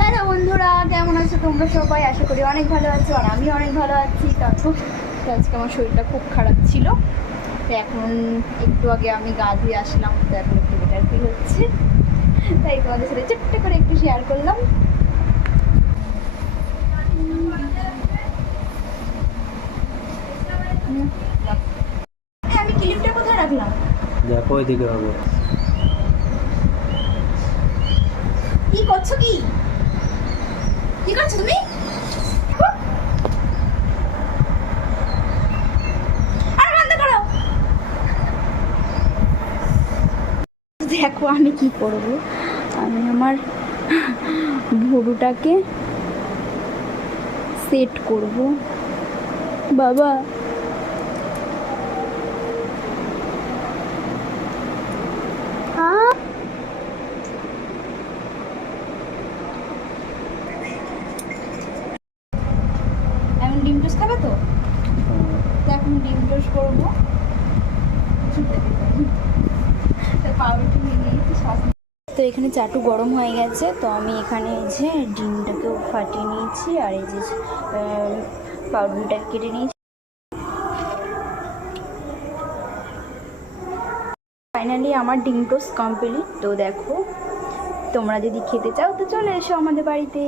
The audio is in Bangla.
হ্যালো বন্ধুরা, কেমন আছো তোমরা সবাই? আশা করি অনেক ভালো আছো, আর আমি অনেক ভালো আছি। তো আজকে আমার শরীরটা খুব খারাপ ছিল, তো এখন একটু আগে আমি গা ধুয়ে আসলাম, তো এখন একটু বেটার ফিল হচ্ছে, তাই তোমাদের সাথে ছোট্ট করে একটু শেয়ার করলাম। আমি ক্লিপটা কোথায় রাখলাম? দেখো ওইদিকে হবে। কি করছো? কি করছো তুমি? দেখো আমি কি করব, আমি আমার ভুরুটাকে সেট করব। বাবা এখন ডিম টোস্ট খাবে তো এখন ডিম টোস্ট করবো। তো এখানে চাটু গরম হয়ে গেছে, তো আমি এখানে এই যে ডিমটাকেও ফাটিয়ে নিয়েছি, আর এই যে পাউরুটিটাকে কেটে নিয়েছি। ফাইনালি আমার ডিম টোস্ট কমপ্লিট। তো দেখো, তোমরা যদি খেতে চাও তো চলে এসো আমাদের বাড়িতে।